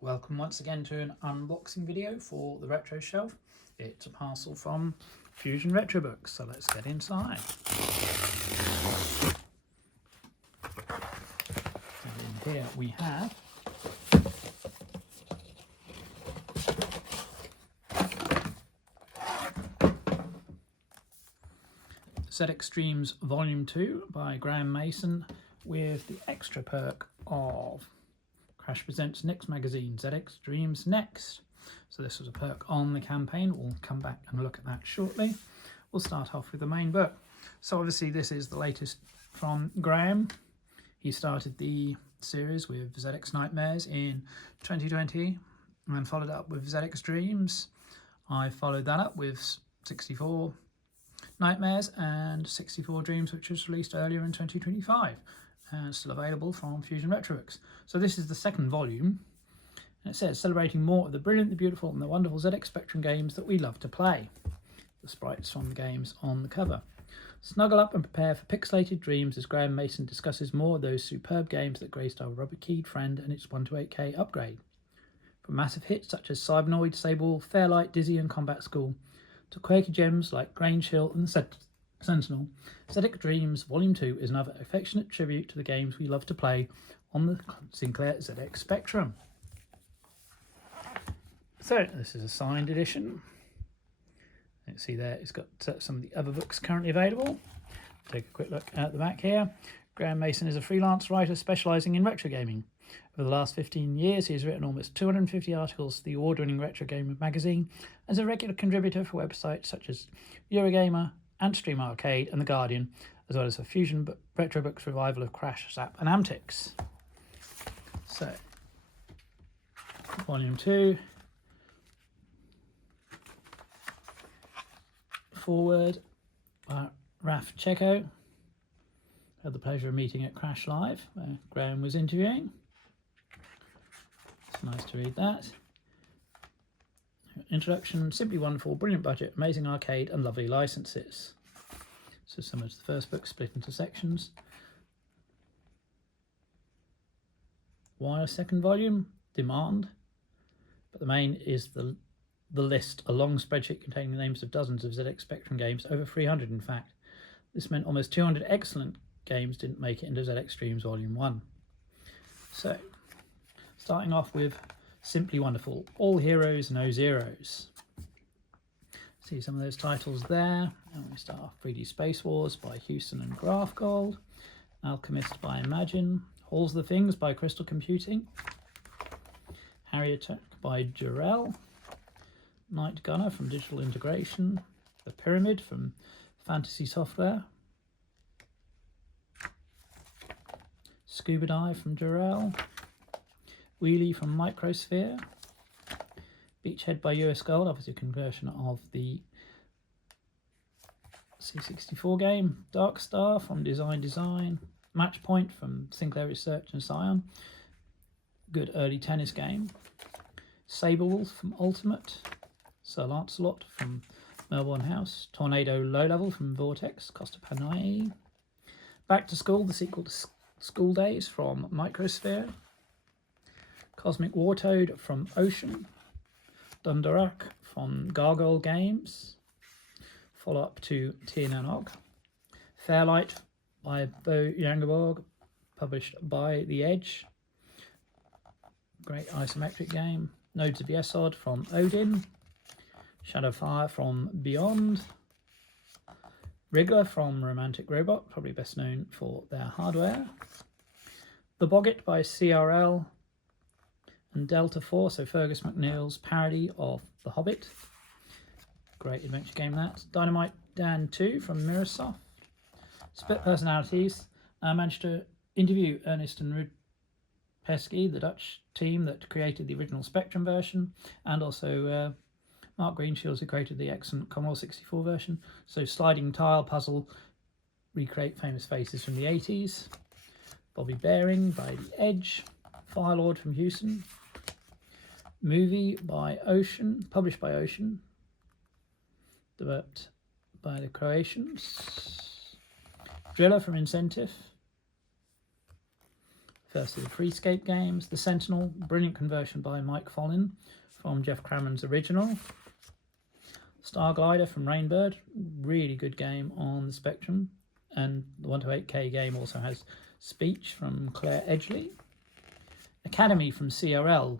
Welcome once again to an unboxing video for the Retro Shelf. It's a parcel from Fusion Retro Books, so let's get inside. And in here we have ZX Dreams Volume 2 by Graeme Mason, with the extra perk of Crash Presents Next magazine, ZX Dreams Next. So this was a perk on the campaign. We'll come back and look at that shortly. We'll start off with the main book. So obviously this is the latest from Graeme. He started the series with ZX Nightmares in 2020 and followed up with ZX Dreams. I followed that up with 64 Nightmares and 64 Dreams, which was released earlier in 2025. And still available from Fusion Retro Books. So this is the second volume, and it says, celebrating more of the brilliant, the beautiful and the wonderful ZX Spectrum games that we love to play. The sprites from the games on the cover. Snuggle up and prepare for pixelated dreams as Graeme Mason discusses more of those superb games that graced our rubber-keyed friend and its 128K upgrade. From massive hits such as Cybernoid, Sable, Fairlight, Dizzy and Combat School, to quirky gems like Grange Hill and the Sentinel, ZX Dreams Volume 2 is another affectionate tribute to the games we love to play on the Sinclair ZX Spectrum. So this is a signed edition. You can see there it's got some of the other books currently available. Take a quick look at the back here. Graeme Mason is a freelance writer specialising in retro gaming. Over the last 15 years, he has written almost 250 articles for the award-winning Retro Gamer magazine, as a regular contributor for websites such as Eurogamer, Antstream Arcade and The Guardian, as well as for Fusion Retro Books revival of Crash, Zap and Amtix. So, Volume 2. Foreword by Cecco. Had the pleasure of meeting at Crash Live, where Graeme was interviewing. It's nice to read that. Introduction, simply wonderful, brilliant budget, amazing arcade and lovely licenses. So similar to the first book, split into sections. Why a second volume? Demand. But the main is the list, a long spreadsheet containing the names of dozens of ZX Spectrum games, over 300 in fact. This meant almost 200 excellent games didn't make it into ZX Dreams Volume 1. So, starting off with Simply Wonderful, All Heroes, No Zeros. See some of those titles there. And we start off 3D Space Wars by Houston and Graphgold, Alchemist by Imagine, Halls of the Things by Crystal Computing, Harry Attack by Jarrell, Night Gunner from Digital Integration, The Pyramid from Fantasy Software, Scuba Dive from Jarrell, Wheelie from Microsphere, Beachhead by US Gold, obviously a conversion of the C64 game, Dark Star from Design, Match Point from Sinclair Research and Scion, good early tennis game, Saberwolf from Ultimate, Sir Lancelot from Melbourne House, Tornado Low Level from Vortex, Costa Panay, Back to School, the sequel to School Days from Microsphere, Cosmic Wartoad from Ocean, Dundarak from Gargoyle Games, follow-up to Tiernanog, Fairlight by Bo Yangerborg, published by The Edge, great isometric game, Nodes of Yesod from Odin, Shadowfire from Beyond, Wriggler from Romantic Robot, probably best known for their hardware, The Boggart by CRL, and Delta 4, so Fergus McNeil's parody of The Hobbit. Great adventure game that. Dynamite Dan 2 from Mirrorsoft. Split Personalities. I managed to interview Ernest and Ruud Pesky, the Dutch team that created the original Spectrum version, and also Mark Greenshields, who created the excellent Commodore 64 version. So sliding tile puzzle, recreate famous faces from the 80s. Bobby Bearing by The Edge. Firelord from Houston. Movie by Ocean, published by Ocean, developed by the Croatians. Driller from Incentive. First of the Freescape games. The Sentinel, brilliant conversion by Mike Follin from Jeff Crammond's original. Starglider from Rainbird, really good game on the Spectrum. And the 1 to 8K game also has speech from Claire Edgley. Academy from CRL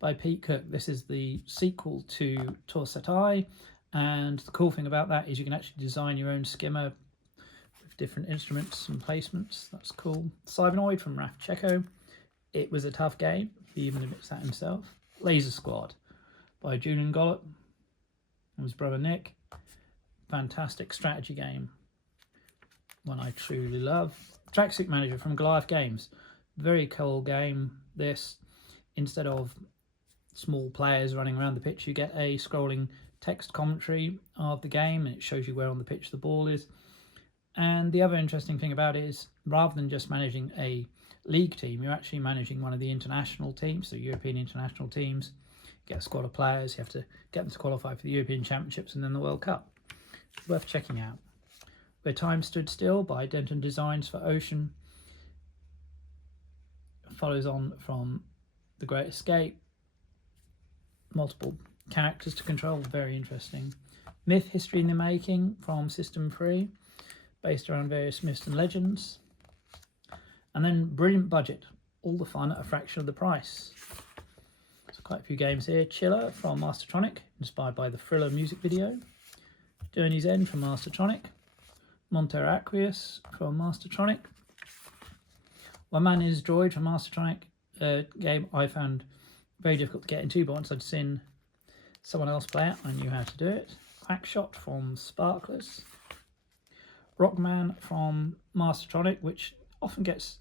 by Pete Cook. This is the sequel to Tor Satai, and the cool thing about that is you can actually design your own skimmer with different instruments and placements. That's cool. Cybernoid from Raf Cecco. It was a tough game. He even admits that himself. Laser Squad by Julian Gollop and his brother Nick. Fantastic strategy game. One I truly love. Tracksuit Manager from Goliath Games. Very cool game. This, instead of small players running around the pitch, you get a scrolling text commentary of the game, and it shows you where on the pitch the ball is. And the other interesting thing about it is, rather than just managing a league team, you're actually managing one of the international teams, so European international teams. You get a squad of players, you have to get them to qualify for the European Championships and then the World Cup. It's worth checking out. Where Time Stood Still by Denton Designs for Ocean follows on from The Great Escape. Multiple characters to control, very interesting. Myth History in the Making from System 3, based around various myths and legends. And then Brilliant Budget, all the fun at a fraction of the price. So quite a few games here. Chiller from Mastertronic, inspired by the Thriller music video. Journey's End from Mastertronic. Montero Aqueous from Mastertronic. One Man is Droid from Mastertronic, a game I found very difficult to get into, but once I'd seen someone else play it, I knew how to do it. Quackshot from Sparklers. Rockman from Mastertronic, which often gets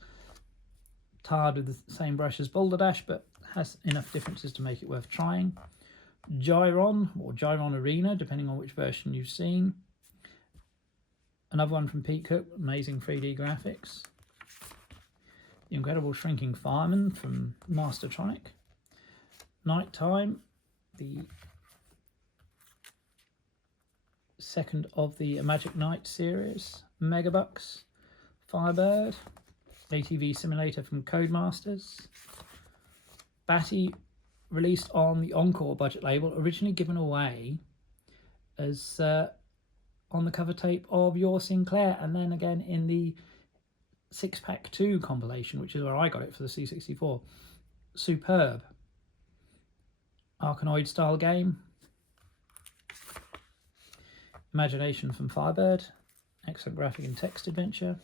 tarred with the same brush as Boulder Dash, but has enough differences to make it worth trying. Gyron, or Gyron Arena, depending on which version you've seen. Another one from Pete Cook, amazing 3D graphics. The Incredible Shrinking Fireman from Mastertronic. Nighttime, the second of the Magic Knight series. Megabucks, Firebird, ATV Simulator from Codemasters. Batty, released on the Encore budget label, originally given away as on the cover tape of Your Sinclair, and then again in the 6-pack 2 compilation, which is where I got it for the C64. Superb. Arkanoid style game. Imagination from Firebird. Excellent graphic and text adventure.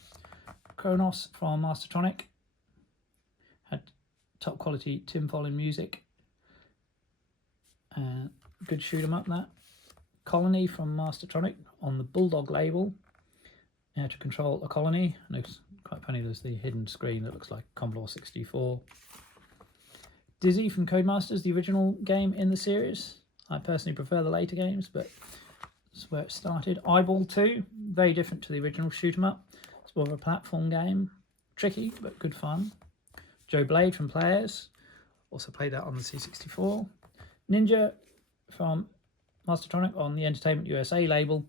Kronos from Mastertronic. Had top quality Tim Follin music. Good shoot 'em up, that. Colony from Mastertronic on the Bulldog label. How to control a colony. And it's quite funny, there's the hidden screen that looks like Commodore 64. Dizzy from Codemasters, the original game in the series. I personally prefer the later games, but that's where it started. Eyeball 2, very different to the original shoot 'em up. It's more of a platform game. Tricky, but good fun. Joe Blade from Players, also played that on the C64. Ninja from Mastertronic on the Entertainment USA label.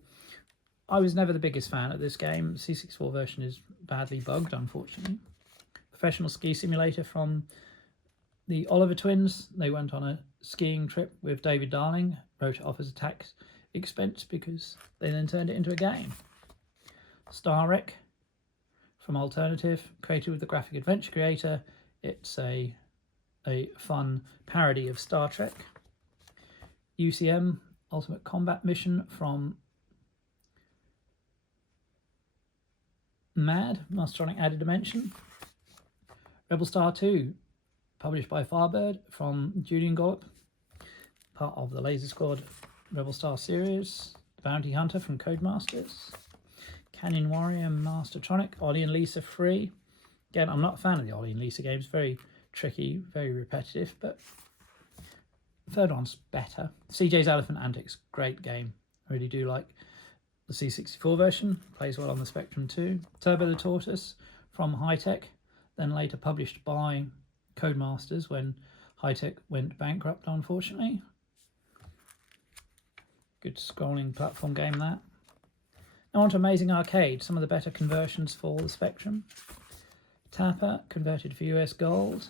I was never the biggest fan of this game. The C64 version is badly bugged, unfortunately. Professional Ski Simulator from the Oliver twins. They went on a skiing trip with David Darling, wrote it off as a tax expense because they then turned it into a game. Star Wreck from Alternative, created with the graphic adventure creator. It's a fun parody of Star Trek. UCM, Ultimate Combat Mission from MAD, Mastertronic Added Dimension. Rebel Star 2, published by Firebird from Julian Gollop, part of the Laser Squad Rebel Star series. Bounty Hunter from Codemasters. Canyon Warrior, Mastertronic. Ollie and Lisa free. Again, I'm not a fan of the Ollie and Lisa games. Very tricky, very repetitive, but the third one's better. CJ's Elephant Antics, great game. I really do like the C64 version. Plays well on the Spectrum too. Turbo the Tortoise from Hi-Tech, then later published by Codemasters when Hi-Tech went bankrupt, unfortunately. Good scrolling platform game, that. Now on to Amazing Arcade, some of the better conversions for the Spectrum. Tapper, converted for US Gold.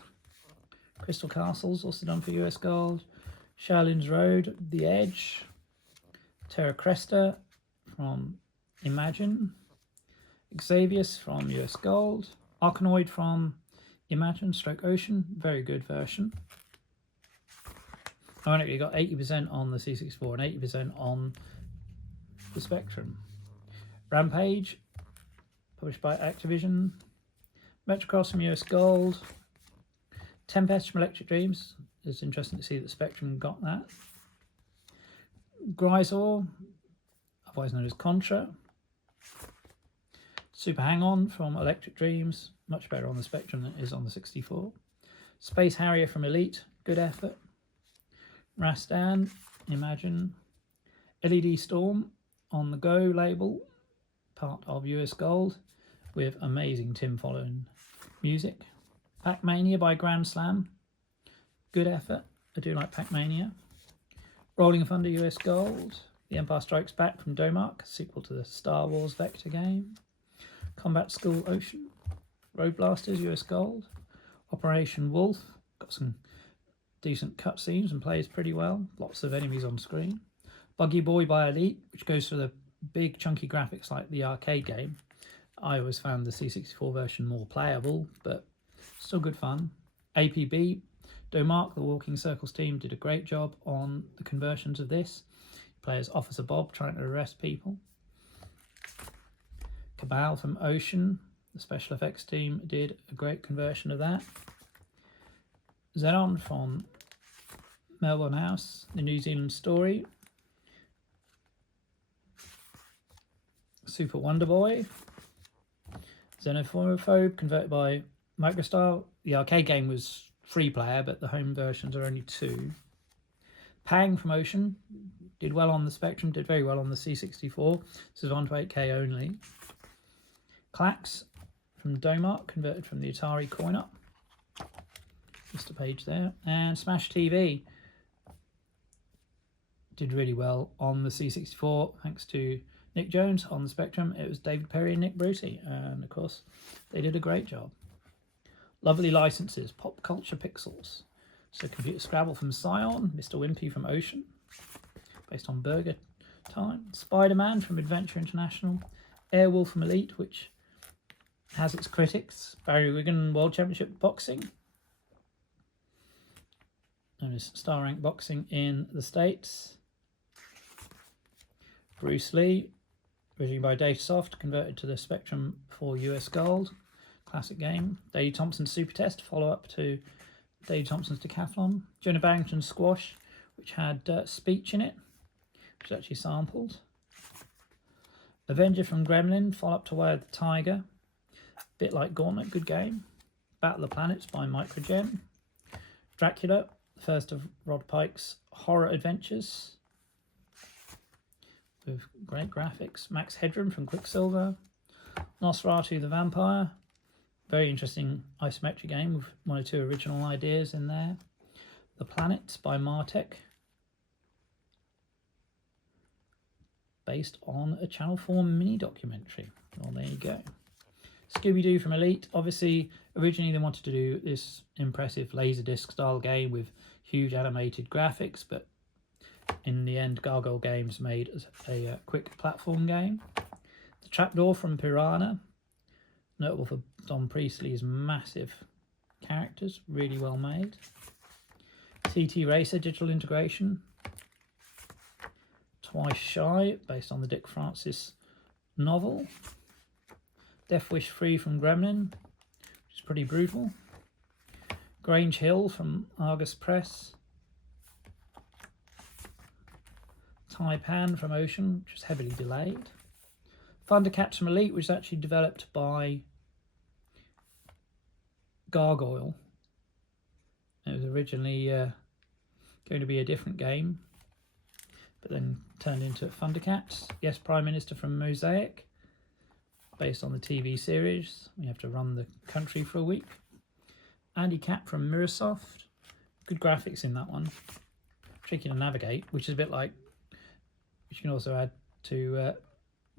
Crystal Castles, also done for US Gold. Shaolin's Road, The Edge. Terra Cresta from Imagine. Xavius from US Gold. Arkanoid from Imagine / Ocean, very good version. Ironically, you got 80% on the C64 and 80% on the Spectrum. Rampage, published by Activision. Metrocross from US Gold. Tempest from Electric Dreams. It's interesting to see that Spectrum got that. Grisor, otherwise known as Contra. Super Hang-On from Electric Dreams, much better on the Spectrum than it is on the 64. Space Harrier from Elite, good effort. Rastan, Imagine. LED Storm on the Go label, part of US Gold, with amazing Tim following music. Pac-Mania by Grand Slam, good effort. I do like Pac-Mania. Rolling Thunder US Gold. The Empire Strikes Back from Domark, sequel to the Star Wars Vector game. Combat School Ocean. Road Blasters US Gold. Operation Wolf, got some decent cutscenes and plays pretty well. Lots of enemies on screen. Buggy Boy by Elite, which goes for the big chunky graphics like the arcade game. I always found the C64 version more playable, but still good fun. APB, Domark, the Walking Circles team, did a great job on the conversions of this. You play as Officer Bob trying to arrest people. Cabal from Ocean, the special effects team, did a great conversion of that. Xenon from Melbourne House, the New Zealand story. Super Wonder Boy. Xenophobe, converted by Microstyle. The arcade game was free player, but the home versions are only 2. Pang from Ocean, did well on the Spectrum, did very well on the C64. This is on to 8K only. Clax from Domark, converted from the Atari coin-up. Just a page there. And Smash TV did really well on the C64, thanks to Nick Jones. On the Spectrum, it was David Perry and Nick Brucey, and of course, they did a great job. Lovely licenses, Pop Culture Pixels. So Computer Scrabble from Scion, Mr. Wimpy from Ocean, based on Burger Time. Spider-Man from Adventure International. Airwolf from Elite, which has its critics. Barry Wigan World Championship Boxing. Known as Star Rank Boxing in the States. Bruce Lee, originally by Datasoft, converted to the Spectrum for US Gold. Classic game. Daley Thompson's Super Test, follow-up to Daley Thompson's Decathlon. Jonah Barrington's Squash, which had speech in it, which was actually sampled. Avenger from Gremlin, follow-up to Way of the Tiger. Bit like Gauntlet, good game. Battle of the Planets by Microgen. Dracula, the first of Rod Pike's horror adventures, with great graphics. Max Headroom from Quicksilver. Nosferatu the Vampire, very interesting isometric game with 1 or 2 original ideas in there. The Planets by Martech, based on a Channel 4 mini documentary. Well, there you go. Scooby-Doo from Elite. Obviously, originally they wanted to do this impressive Laserdisc style game with huge animated graphics, but in the end, Gargoyle Games made a quick platform game. The Trapdoor from Piranha, notable for Don Priestley's massive characters, really well made. TT Racer digital integration. Twice Shy, based on the Dick Francis novel. Death Wish Free from Gremlin, which is pretty brutal. Grange Hill from Argus Press. Taipan from Ocean, which was heavily delayed. Thundercats from Elite, which was actually developed by Gargoyle. It was originally going to be a different game, but then turned into Thundercats. Yes, Prime Minister from Mosaic, based on the TV series. We have to run the country for a week. Andy Cap from Mirrorsoft. Good graphics in that one. Tricky to navigate, which is a bit like, which you can also add to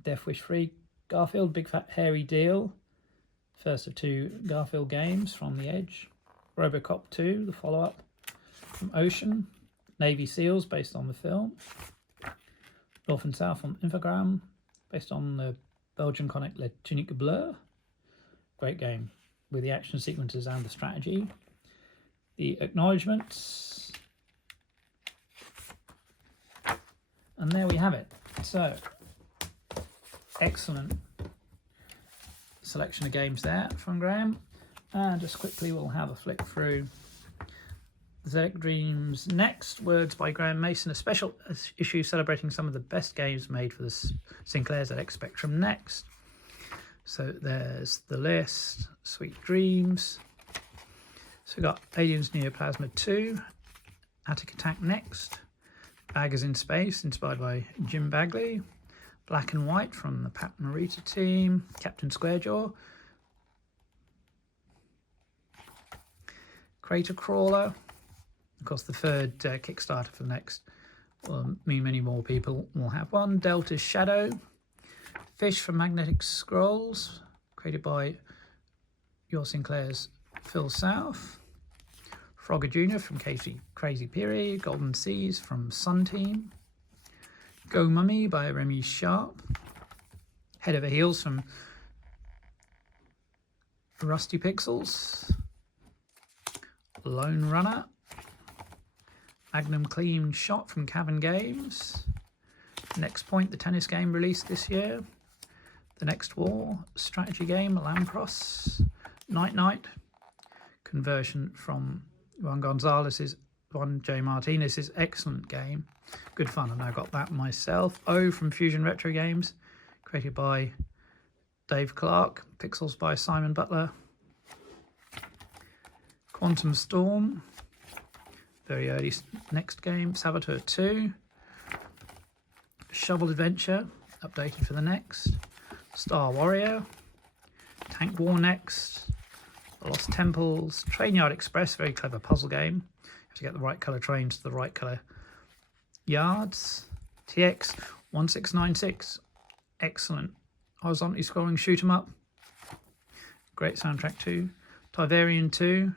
Death Wish 3, Garfield, Big Fat Hairy Deal, first of 2 Garfield games from The Edge, Robocop 2, the follow-up from Ocean, Navy SEALs based on the film, North and South on Infogram based on the Belgian comic Le Tunique Bleu, great game with the action sequences and the strategy. The acknowledgements, and there we have it. So excellent selection of games there from Graeme, and just quickly we'll have a flick through ZX Dreams Next, Words by Graeme Mason, a special issue celebrating some of the best games made for the Sinclair ZX Spectrum Next. So there's the list, Sweet Dreams. So we've got Aliens Neoplasma 2, Attic Attack Next, Baggers in Space, inspired by Jim Bagley, Black and White from the Pat Morita team, Captain Squarejaw, Crater Crawler. Of course, the third Kickstarter for the Next will mean many more people will have one. Delta's Shadow, Fish from Magnetic Scrolls, created by Your Sinclair's Phil South, Frogger Jr. from Crazy Period, Golden Seas from Sun Team, Go Mummy by Remy Sharp, Head Over Heels from Rusty Pixels, Lone Runner, Magnum Clean Shot from Cavern Games, Next Point, the tennis game released this year, The Next War, strategy game, Lampros, Night Night, conversion from Juan J. Martinez's excellent game, good fun. I've now got that myself. O from Fusion Retro Games, created by Dave Clark, pixels by Simon Butler, Quantum Storm, very early Next game, Saboteur 2, Shovel Adventure, updated for the Next, Star Warrior, Tank War Next, Lost Temples, Train Yard Express, very clever puzzle game. You have to get the right colour trains to the right colour yards. TX 1696, excellent horizontally scrolling shoot 'em up, great soundtrack too. Tiverian 2, you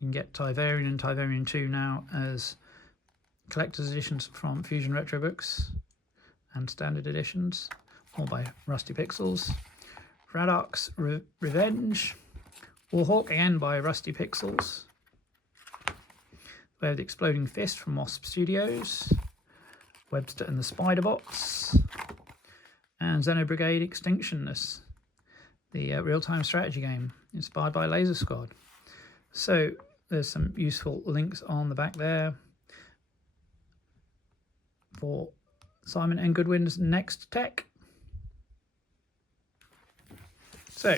can get Tiverian and Tiverian 2 now as collector's editions from Fusion Retro Books and standard editions, all by Rusty Pixels. Radok's Revenge, Warhawk again by Rusty Pixels, Way of the Exploding Fist from Wasp Studios, Webster and the Spider Box, and Xenobrigade Extinctionless, the real-time strategy game inspired by Laser Squad. So there's some useful links on the back there for Simon and Goodwin's Next Tech. So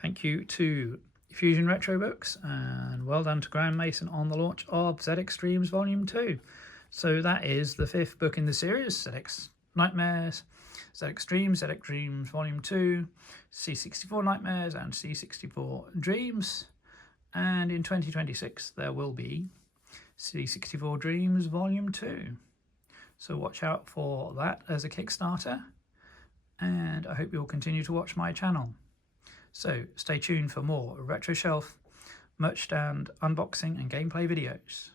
thank you to Fusion Retro Books, and well done to Graeme Mason on the launch of ZX Dreams Volume 2. So that is the 5th book in the series, ZX Nightmares, ZX Dreams Volume 2, C64 Nightmares and C64 Dreams. And in 2026 there will be C64 Dreams Volume 2. So watch out for that as a Kickstarter, and I hope you'll continue to watch my channel. So stay tuned for more Retro Shelf, merch stand, unboxing and gameplay videos.